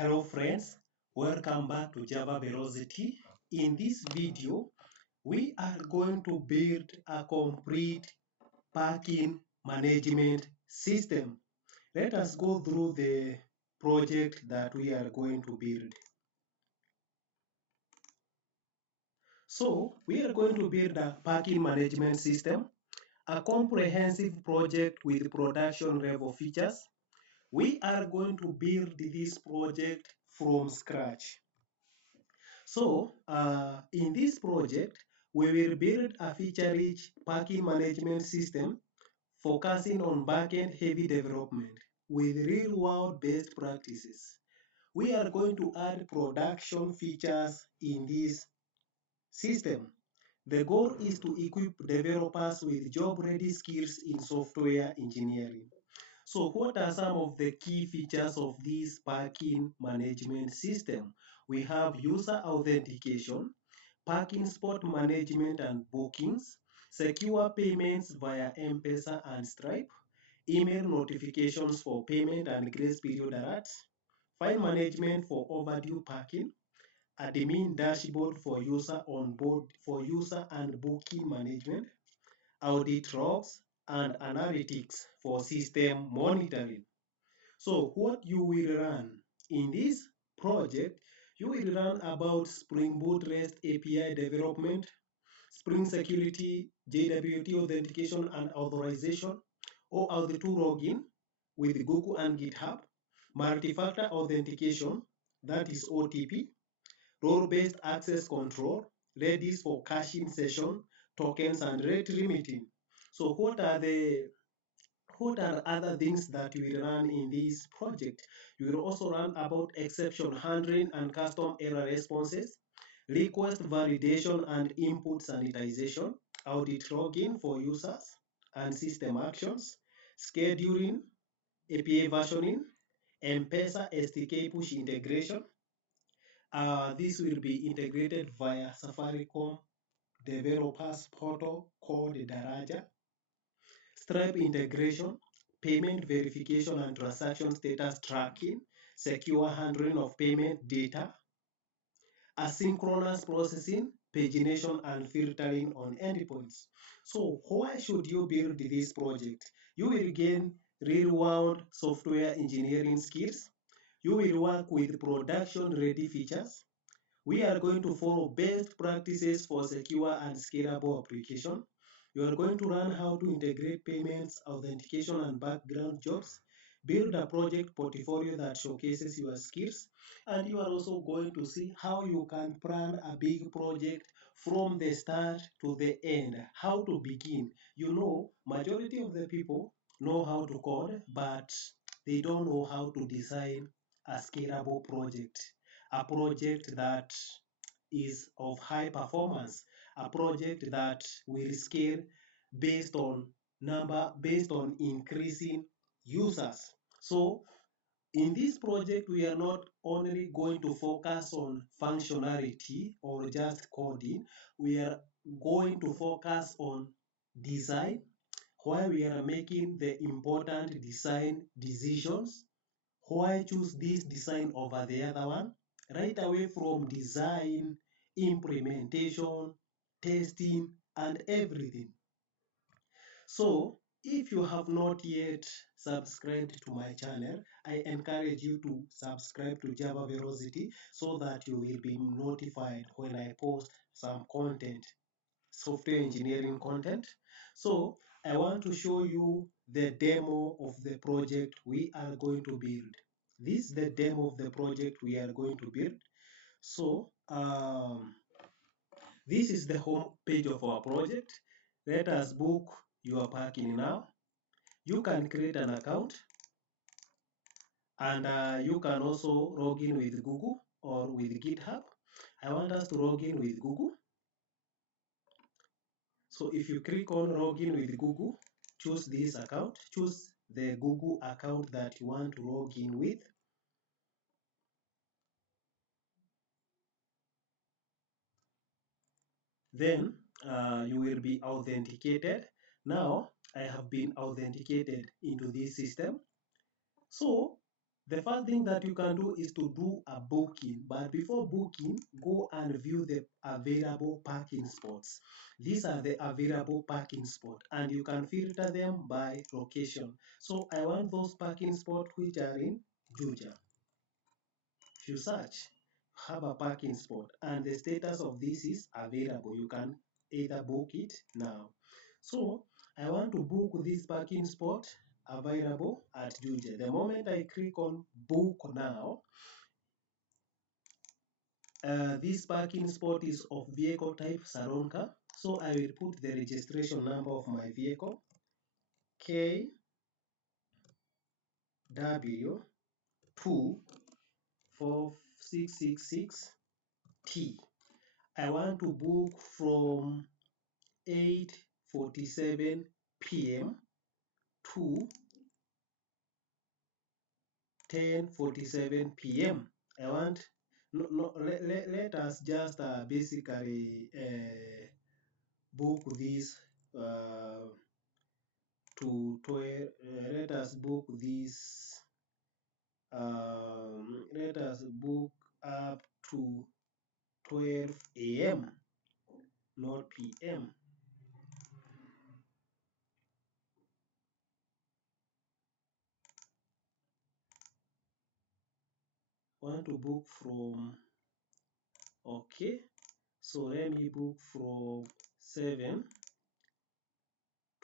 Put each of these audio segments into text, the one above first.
Hello friends, welcome back to Java Velocity. In this video, we are going to build a complete parking management system. Let us go through the project that we are going to build. So, we are going to build a parking management system, a comprehensive project with production level features. We are going to build this project from scratch. So, in this project, we will build a feature-rich parking management system focusing on backend-heavy development with real-world best practices. We are going to add production features in this system. The goal is to equip developers with job-ready skills in software engineering. So what are some of the key features of this parking management system? We have user authentication, parking spot management and bookings, secure payments via M-Pesa and Stripe, email notifications for payment and grace period alerts, fine management for overdue parking, admin dashboard for user on board for user and booking management, audit logs, and analytics for system monitoring. So what you will run in this project, you will learn about Spring Boot REST API development, Spring Security, JWT authentication and authorization, OAuth2 login with Google and GitHub, multi-factor authentication, that is OTP, role-based access control, Redis for caching session, tokens and rate limiting. So what are other things that you will run in this project? You will also learn about exception handling and custom error responses, request validation and input sanitization, audit login for users and system actions, scheduling, API versioning, M-Pesa SDK push integration. This will be integrated via Safaricom developers portal called Daraja. Stripe integration, payment verification and transaction status tracking, secure handling of payment data, asynchronous processing, pagination and filtering on endpoints. So why should you build this project? You will gain real-world software engineering skills. You will work with production-ready features. We are going to follow best practices for secure and scalable application. You are going to learn how to integrate payments, authentication, and background jobs, build a project portfolio that showcases your skills, and you are also going to see how you can plan a big project from the start to the end, how to begin. You know, majority of the people know how to code, but they don't know how to design a scalable project, a project that is of high performance, a project that will scale based on increasing users. So in this project, we are not only going to focus on functionality or just coding, we are going to focus on design, why we are making the important design decisions, why choose this design over the other one, right away from design, implementation, testing, and everything. So, if you have not yet subscribed to my channel, I encourage you to subscribe to Java Velocity so that you will be notified when I post some content, software engineering content. So, I want to show you the demo of the project we are going to build. This is the demo of the project we are going to build. So, this is the home page of our project. Let us book your parking now. You can create an account and you can also log in with Google or with GitHub. I want us to log in with Google. So if you click on login with Google, choose this account, choose the Google account that you want to log in with. Then you will be authenticated. Now I have been authenticated into this system. So The first thing that you can do is to do a booking, but before booking, go and view the available parking spots. These are the available parking spots, and you can filter them by location. So I want those parking spots which are in Juja. If you search, have a parking spot, and the status of this is available. You can either book it now. So I want to book this parking spot available at Juja. The moment I click on book now, this parking spot is of vehicle type salon car. So I will put the registration number of my vehicle, KW24666T. I want to book from 8:47 p.m. to 10:47 p.m. I want let us just basically book this to 12. Let us book this. Let us book up to 12 a.m. not p.m. Want to book from, okay, so let me book from 7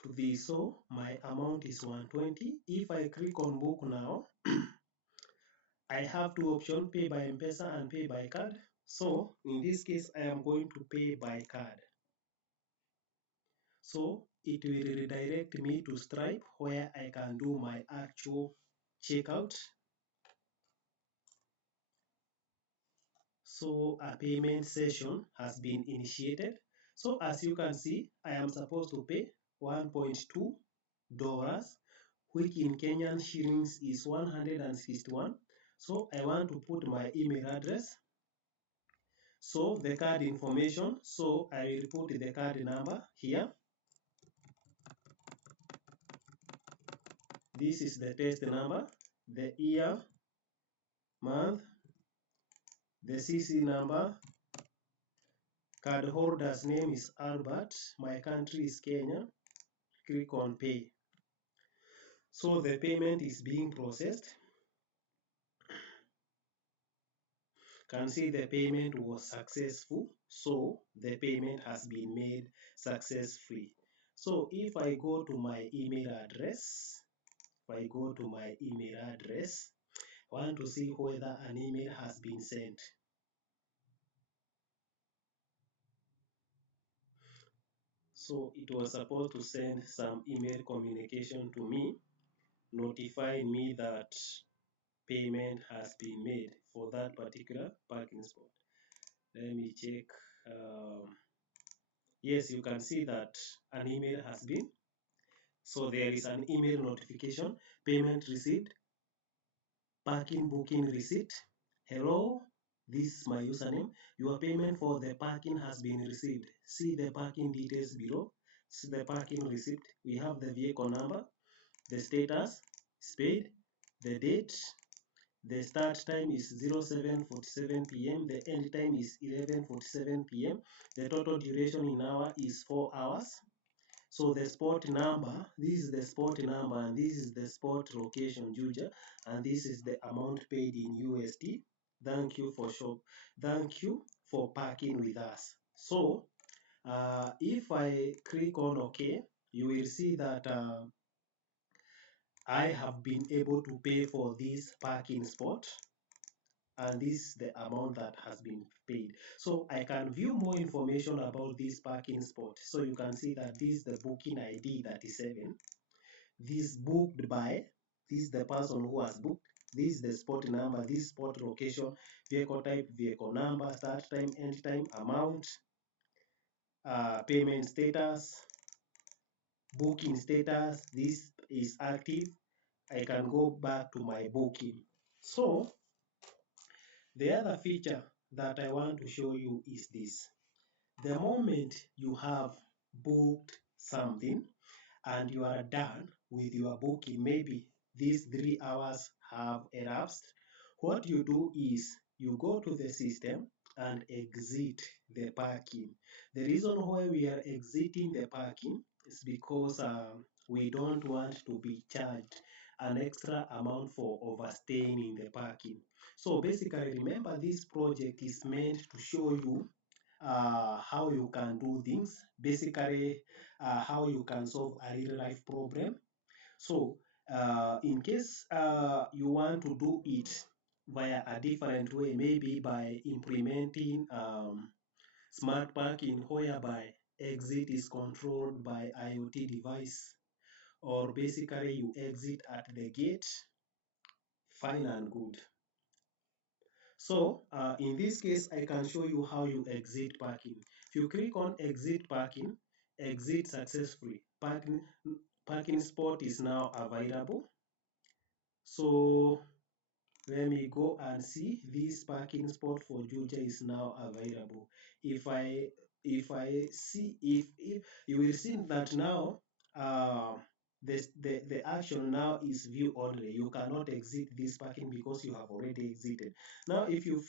to this. So my amount is 120. If I click on book now, I have two options, pay by M-Pesa and pay by card. So in this case, I am going to pay by card. So it will redirect me to Stripe where I can do my actual checkout. So a payment session has been initiated. So as you can see, I am supposed to pay $1.2, which in Kenyan shillings is 161. So I want to put my email address. So the card information. So I will put the card number here. This is the test number, the year, month, the CC number, card holder's name is Albert, my country is Kenya. Click on pay. So the payment is being processed. Can see the payment was successful. So the payment has been made successfully. So if I go to my email address, I want to see whether an email has been sent. So it was supposed to send some email communication to me, notifying me that payment has been made for that particular parking spot. Let me check. Yes, you can see that an email has been. So there is an email notification, payment received, parking booking receipt. Hello, this is my username. Your payment for the parking has been received. See the parking details below. See the parking receipt. We have the vehicle number, the status is paid, the date, the start time is 07:47 p.m. The end time is 11:47 p.m. The total duration in hour is 4 hours. So the spot number, this is the spot number, and this is the spot location, Juja, and this is the amount paid in USD. Thank you for parking with us. So if I click on OK, you will see that I have been able to pay for this parking spot, and this is the amount that has been paid. So I can view more information about this parking spot. So you can see that this is the booking ID 37. This booked by, this is the person who has booked. This is the spot number, this spot location, vehicle type, vehicle number, start time, end time, amount, payment status, booking status. This is active. I can go back to my booking. So the other feature that I want to show you is this. The moment you have booked something and you are done with your booking, maybe these 3 hours have elapsed, what you do is you go to the system and exit the parking. The reason why we are exiting the parking is because we don't want to be charged an extra amount for overstaying in the parking. So basically, remember, this project is meant to show you how you can do things, basically how you can solve a real life problem. So in case you want to do it via a different way, maybe by implementing smart parking whereby exit is controlled by IoT device, or basically you exit at the gate, fine and good. So in this case, I can show you how you exit parking. If you click on exit parking, exit successfully. Parking spot is now available. So let me go and see this parking spot for Juja is now available. If I see, if you will see that now uh, the action now is view only. You cannot exit this parking because you have already exited. Now if you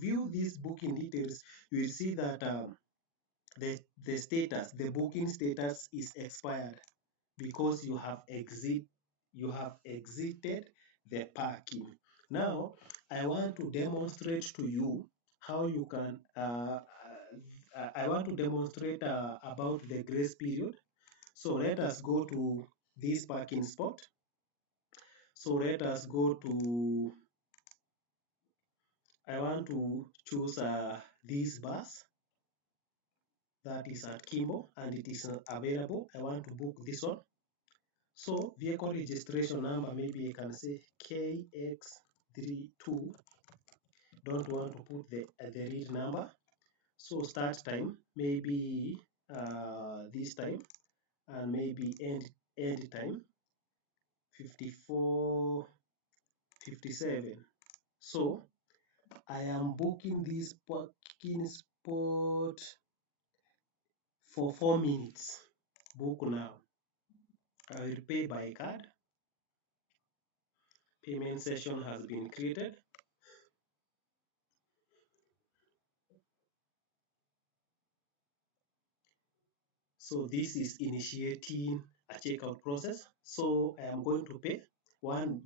view these booking details, you will see that the booking status is expired because you have exited the parking. Now I want to demonstrate to you how you can I want to demonstrate about the grace period. So let us go to this parking spot. So let us go to, I want to choose this bus that is at Kimbo and it is available. I want to book this one. So vehicle registration number, maybe I can say KX32. Don't want to put the read number. So start time, maybe this time, and maybe end time 54:57. So I am booking this parking spot for 4 minutes. Book now. I will pay by card. Payment session has been created. So this is initiating a checkout process. So I am going to pay $1,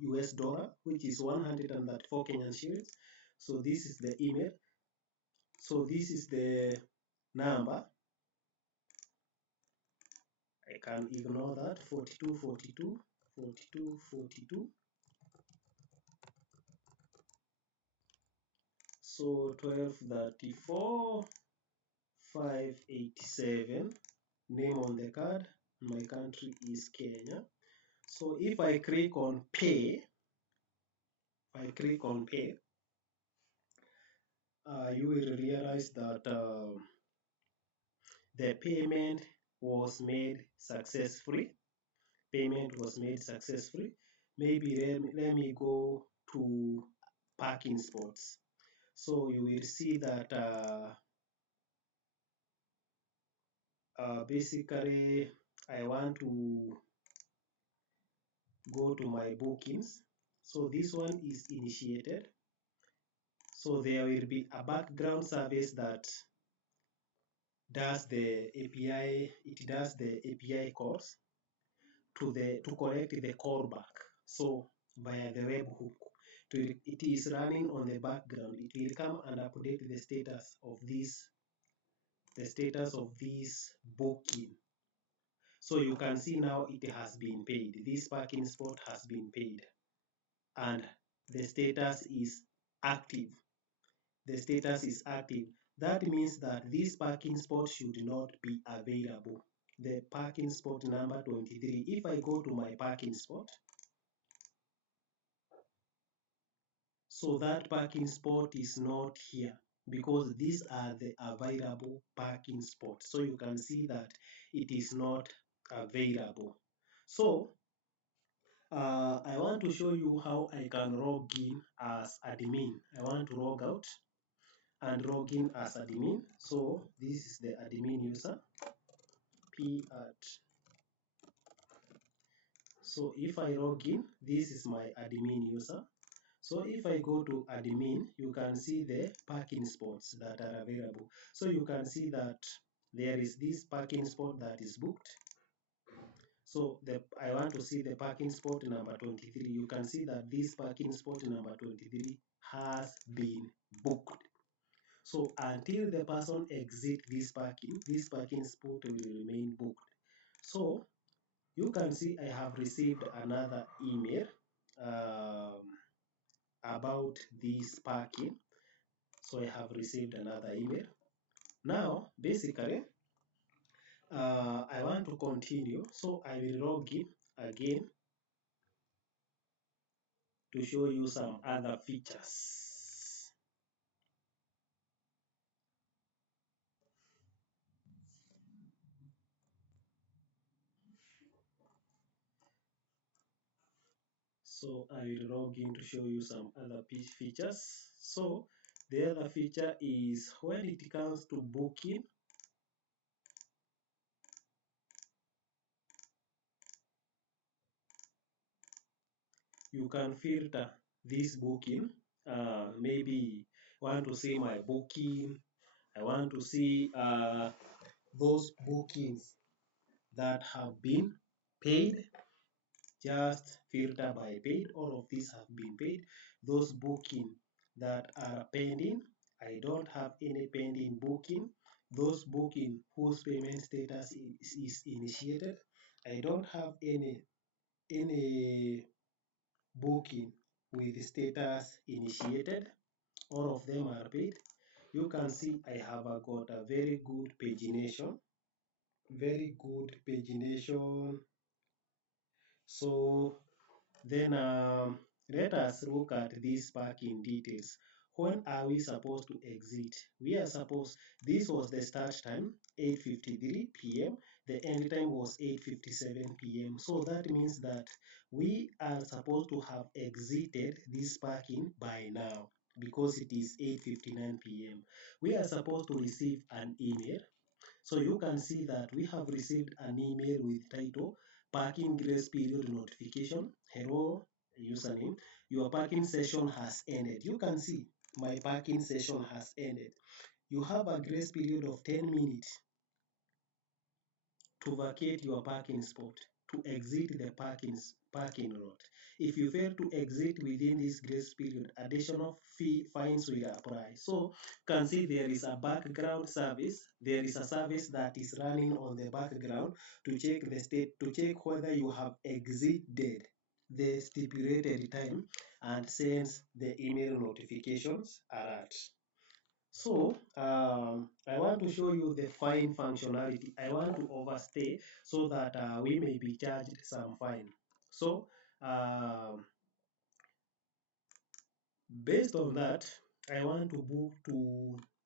which is 134 Kenyan shillings. So this is the email. So this is the number. I can ignore that. 4242 4242. So 1234 587. Name on the card. My country is Kenya. So if I click on pay, you will realize that the payment was made successfully. Maybe let me go to parking spots. So you will see that basically I want to go to my bookings. So this one is initiated. So there will be a background service that does the API. It does the API calls to collect the callback. So via the webhook, it is running on the background. It will come and update the status of this booking. So you can see now it has been paid. This parking spot has been paid, and the status is active. That means that this parking spot should not be available. The parking spot number 23. If I go to my parking spot, so that parking spot is not here because these are the available parking spots. So you can see that it is not available. So I want to show you how I can log in as admin. I want to log out and log in as admin. So this is the admin user, p@. So if I log in, this is my admin user. So if I go to admin, you can see the parking spots that are available. So you can see that there is this parking spot that is booked. So I want to see the parking spot number 23. You can see that this parking spot number 23 has been booked. So until the person exit this parking spot will remain booked. So you can see I have received another email um, about this parking. So I have received another email. Now, basically, I want to continue. So I will log in again to show you some other features. So I will log in to show you some other features. So the other feature is when it comes to booking, you can filter this booking. Maybe want to see my booking. I want to see those bookings that have been paid. Just filter by paid. All of these have been paid. Those booking that are pending, I don't have any pending booking. Those booking whose payment status is initiated, I don't have any booking with status initiated. All of them are paid. You can see I have got a very good pagination. Very good pagination. So then let us look at this parking details. When are we supposed to exit? We are supposed, this was the start time, 8:53 p.m. The end time was 8:57 p.m. So that means that we are supposed to have exited this parking by now because it is 8:59 p.m. We are supposed to receive an email. So you can see that we have received an email with title parking grace period notification. Hello, username. Your parking session has ended. You can see my parking session has ended. You have a grace period of 10 minutes to vacate your parking spot, to exit the parking lot. If you fail to exit within this grace period, additional fines will apply. So you can see there is a background service. There is a service that is running on the background to check the state, to check whether you have exited the stipulated time and sends the email notifications alert. So I want to show you the fine functionality. I want to overstay so that we may be charged some fine. So based on that, I want to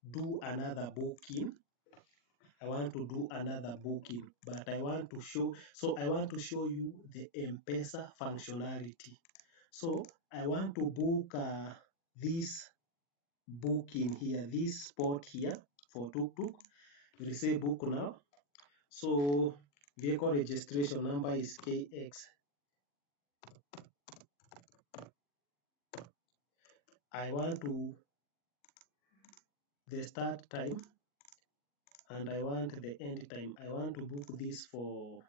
do another booking. I want to do another booking, but I want to show, so I want to show you the M-Pesa functionality. So I want to book this booking here, this spot here for tuk-tuk. We say book now. So vehicle registration number is KX. I want to the start time and I want the end time. I want to book this for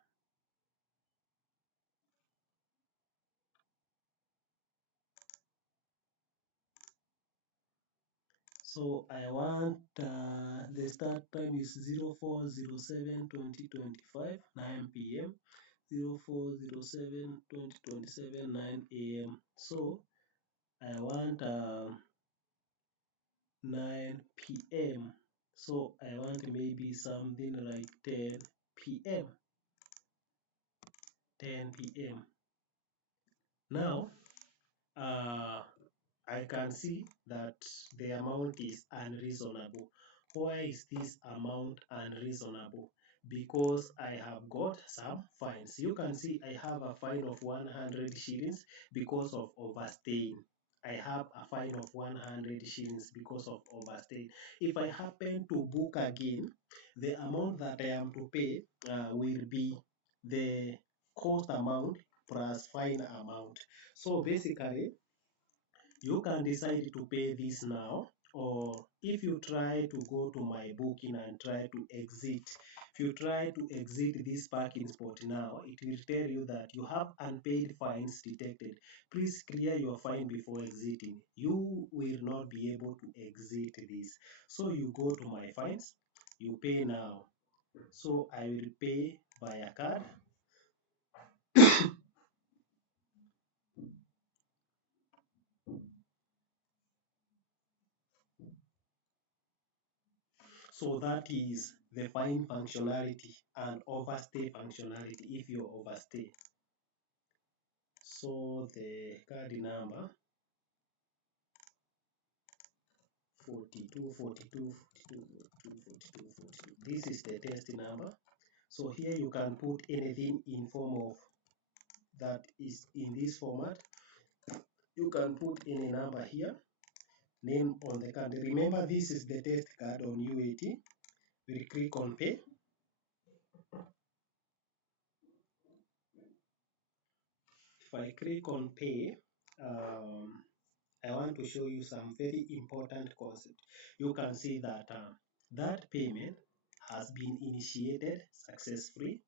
so I want the start time is 04/07/2025 9 p.m. 04/07/2027 9 a.m. So I want 9 p.m. So I want maybe something like 10 p.m. 10 p.m. Now, I can see that the amount is unreasonable. Why is this amount unreasonable? Because I have got some fines. You can see I have a fine of 100 shillings because of overstaying. I have a fine of 100 shillings because of overstaying. If I happen to book again, the amount that I am to pay will be the cost amount plus fine amount. So basically, you can decide to pay this now, or if you try to go to my booking and try to exit, if you try to exit this parking spot now, it will tell you that you have unpaid fines detected. Please clear your fine before exiting. You will not be able to exit this. So you go to my fines, you pay now. So I will pay via card. So that is the fine functionality and overstay functionality if you overstay. So the card number 42, 42, 42, 42, 42, 42. This is the test number. So here you can put anything in form of that is in this format. You can put any number here, name on the card. Remember, this is the test card on UAT. We'll click on pay. If I click on pay, I want to show you some very important concept. You can see that that payment has been initiated successfully.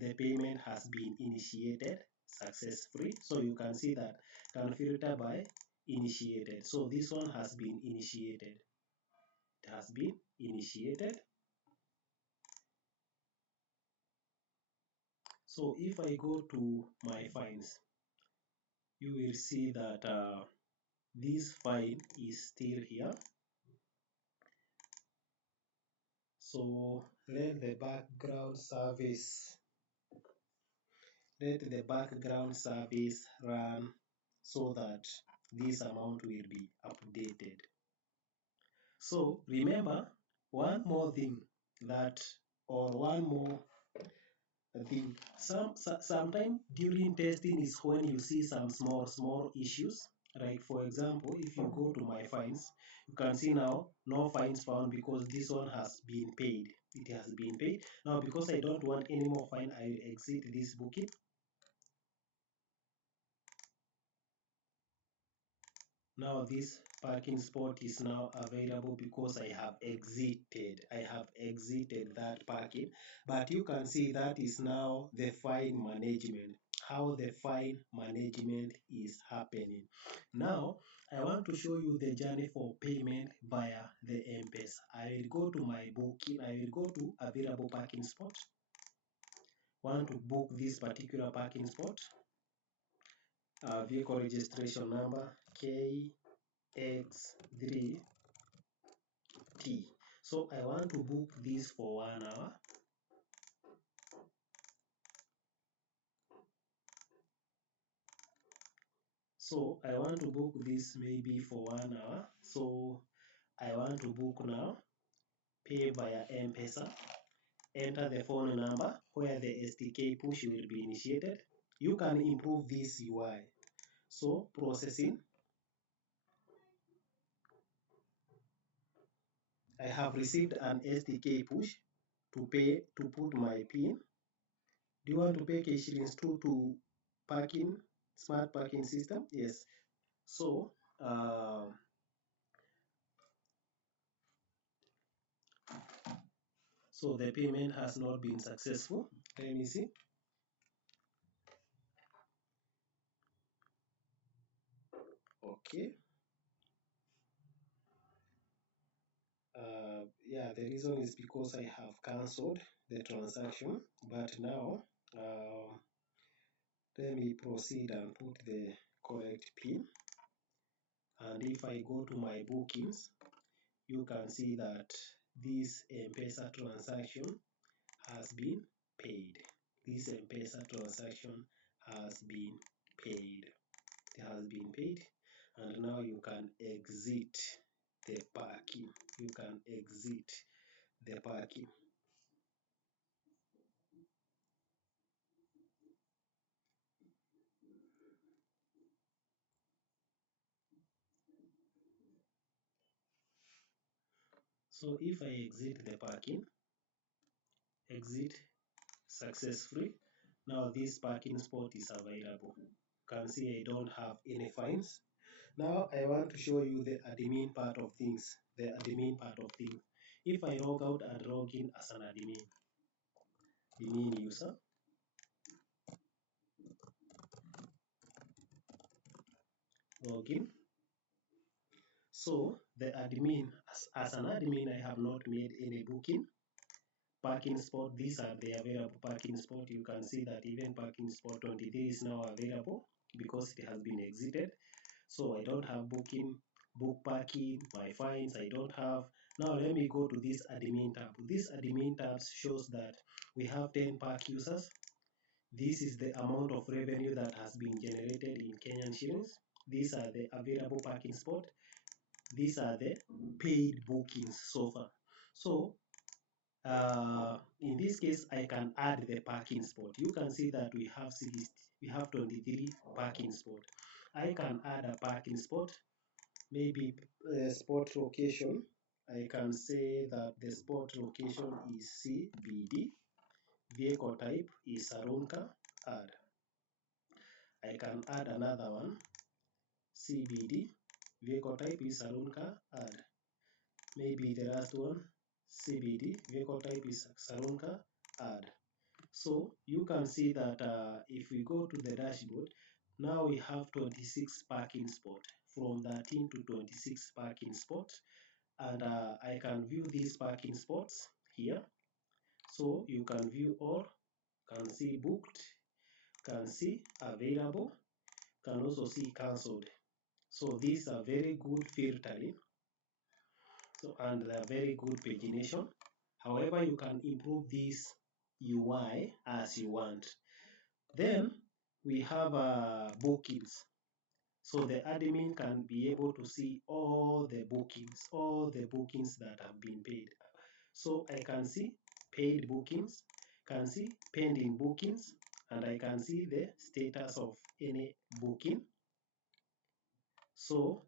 The payment has been initiated successfully. So you can see that can filter by initiated. So this one has been initiated. It has been initiated. So if I go to my fines, you will see that this fine is still here. So let the background service run so that this amount will be updated. So remember, one more thing one more thing. Sometime during testing is when you see some small issues. Like for example, if you go to my fines, you can see now no fines found because this one has been paid. It has been paid. Now because I don't want any more fine, I will exit this booking. Now this parking spot is now available because I have exited that parking. But you can see that is now the fine management, how the fine management is happening. Now I want to show you the journey for payment via the M-Pesa. I will go to my booking. I will go to available parking spot. Want to book this particular parking spot. Vehicle registration number KX3T. So I want to book this for 1 hour. So I want to book this maybe for 1 hour. So I want to book now. Pay via M-Pesa. Enter the phone number where the SDK push will be initiated. You can improve this UI. So processing. I have received an SDK push to put my PIN. Do you want to pay cash shillings to parking, smart parking system? Yes. So so the payment has not been successful. Let me see. Okay. Yeah, the reason is because I have cancelled the transaction. But now, let me proceed and put the correct PIN. And if I go to my bookings, you can see that this M-Pesa transaction has been paid. This M-Pesa transaction has been paid. It has been paid, and now you can exit the parking. You can exit the parking. So if I exit the parking, exit successfully, Now this parking spot is available. You can see I don't have any fines. Now I want to show you the admin part of things. The admin part of things. If I log out and log in as an admin user, login. So the admin, as an admin, I have not made any booking. Parking spot, these are the available parking spot. You can see that even parking spot 23 is now available because it has been exited. So I don't have booking, book parking, my fines, I don't have. Now let me go to this admin tab. This admin tab shows that we have 10 park users. This is the amount of revenue that has been generated in Kenyan shillings. These are the available parking spot. These are the paid bookings so far. So in this case, I can add the parking spot. You can see that we have 23 parking spot. I can add a parking spot, maybe spot location. I can say that the spot location is CBD. Vehicle type is Sarunka. Add. I can add another one. CBD. Vehicle type is Sarunka. Add. Maybe the last one. CBD. Vehicle type is Sarunka. Add. So you can see that if we go to the dashboard, now we have 26 parking spot, from 13 to 26 parking spots, and I can view these parking spots here. So you can view all, can see booked, can see available, can also see cancelled. So these are very good filtering, so and they are very good pagination. However, you can improve this UI as you want. Then we have bookings. So the admin can be able to see all the bookings that have been paid. So I can see paid bookings, can see pending bookings, and I can see the status of any booking. So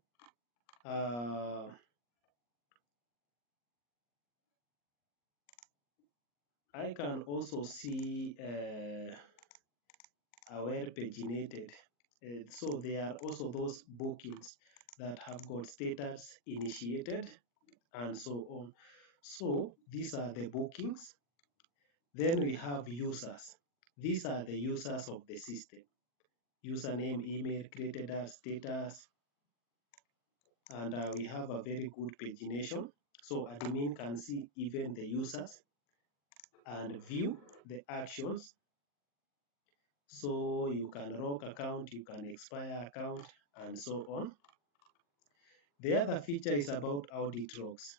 I can also see aware paginated. So there are also those bookings that have got status initiated and so on. So these are the bookings. Then we have users. These are the users of the system. Username, email, created as status, and we have a very good pagination. So admin can see even the users and view the actions. So you can lock account, you can expire account, and so on. The other feature is about audit logs.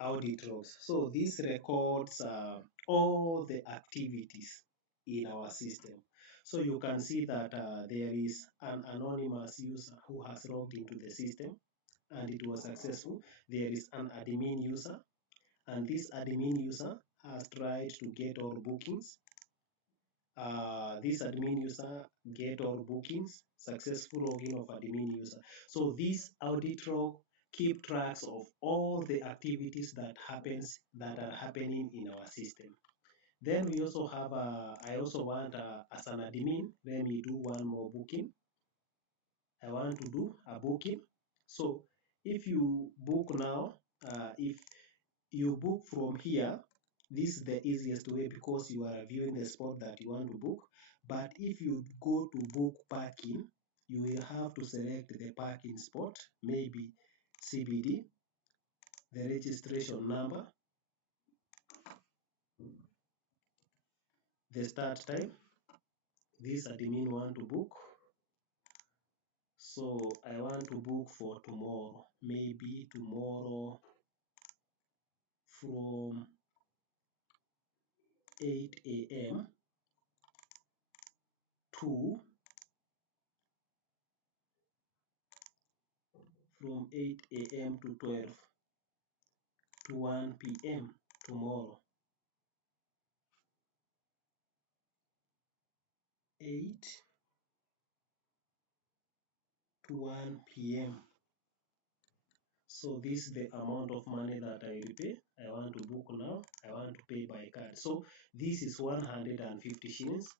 Audit logs. So this records all the activities in our system. So you can see that there is an anonymous user who has logged into the system and it was successful. There is an admin user, and this admin user has tried to get all bookings. This admin user get all bookings, successful login of admin user. So this audit log keep tracks of all the activities that are happening in our system. Then we also have I also want as an admin, let me do one more booking. I want to do a booking. So if you book now, if you book from here, this is the easiest way because you are viewing the spot that you want to book. But if you go to book parking, you will have to select the parking spot, maybe CBD, the registration number, the start time. This admin want to book. So I want to book for tomorrow, maybe tomorrow from 8 a.m. to from 8 a.m. to 12 to 1 p.m. tomorrow. 8 to 1 p.m. So this is the amount of money that I will pay. I want to book now. I want to pay by card. So this is 150 shillings.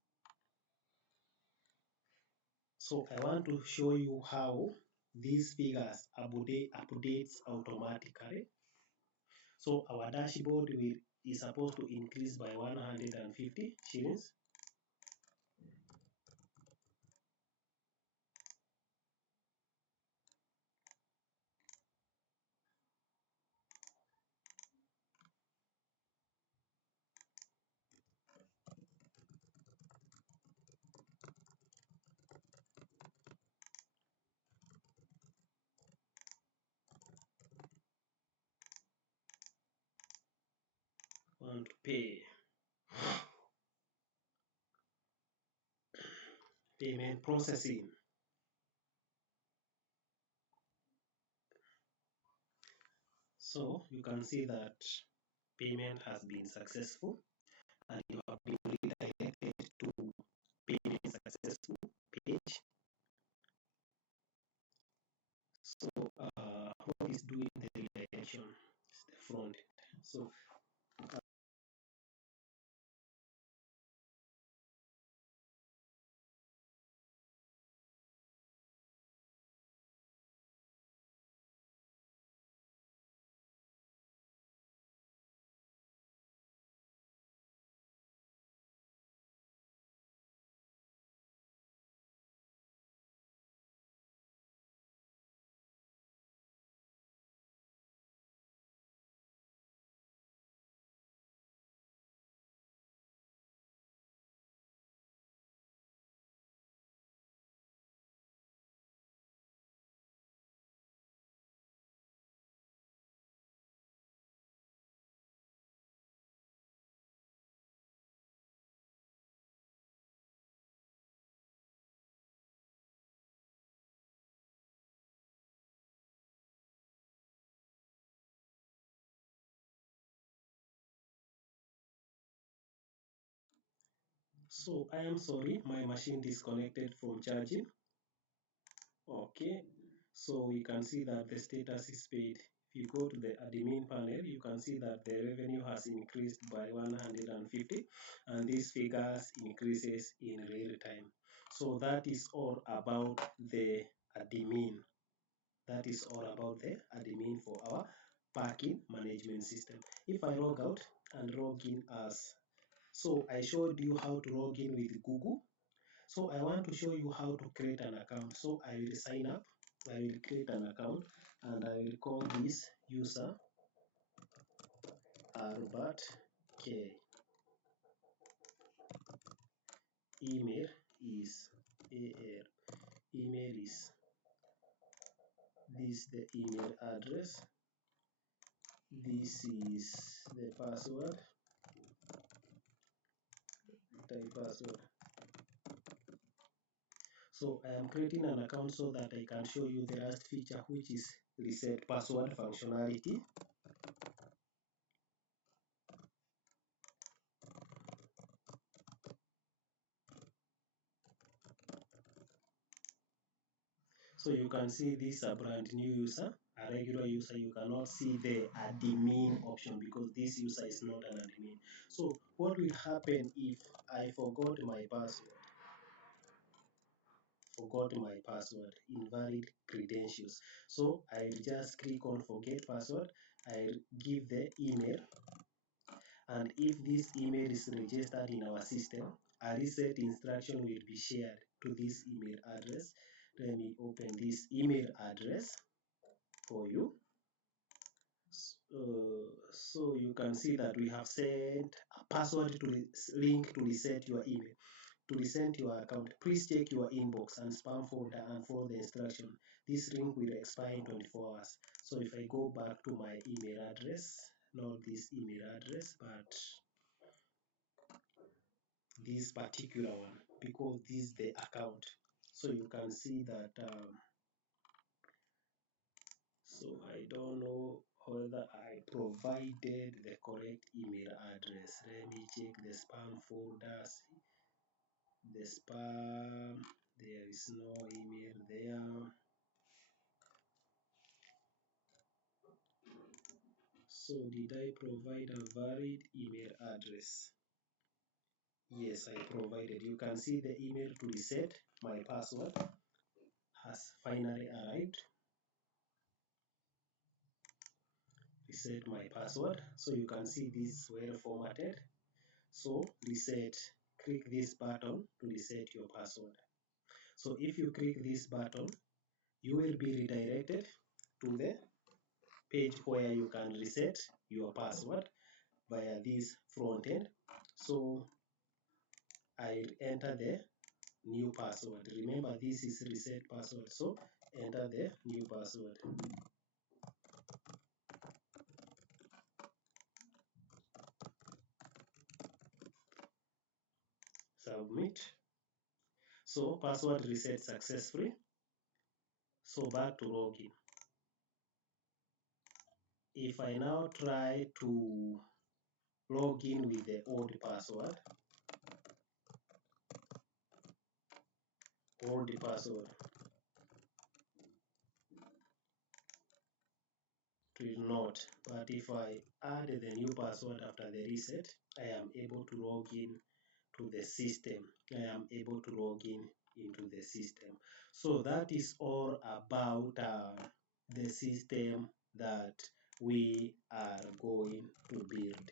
So I want to show you how these figures updates automatically. So our dashboard is supposed to increase by 150 shillings. Want to pay. Payment processing. So you can see that payment has been successful and you have been redirected to payment successful page. So what is doing the redirection is the front end. So so I am sorry, my machine disconnected from charging. Okay, so we can see that the status is paid. If you go to the admin panel, you can see that the revenue has increased by 150 and these figures increases in real time. So that is all about the admin. That is all about the admin for our parking management system. If I log out and log in as, so I showed you how to log in with Google. So I want to show you how to create an account. So I will sign up. I will create an account and I will call this user Albert K. Email is AL. Email is this the email address. This is the password. Type password. So I am creating an account so that I can show you the last feature, which is reset password functionality. So you can see this is a brand new user, a regular user. You cannot see the admin option because this user is not an admin. So what will happen if I forgot my password? Invalid credentials. So I'll just click on forget password. I'll give the email, and if this email is registered in our system, a reset instruction will be shared to this email address. Let me open this email address for you. So you can see that we have sent a password to link to reset your email. To reset your account, please check your inbox and spam folder and follow the instruction. This link will expire in 24 hours. So if I go back to my email address, not this email address, but this particular one, because this is the account. So you can see that so I don't know whether I provided the correct email address. Let me check the spam folders. The spam, there is no email there. So did I provide a valid email address? Yes, I provided. You can see the email to reset my password has finally arrived. Reset my password. So you can see this well formatted. So reset, click this button to reset your password. So if you click this button, you will be redirected to the page where you can reset your password via this front end. So I'll enter the new password. Remember, this is reset password, so enter the new password. Submit. So password reset successfully. So back to login. If I now try to log in with the old password, it will not. But if I add the new password after the reset, I am able to log in to the system. I am able to log in into the system. So that is all about the system that we are going to build.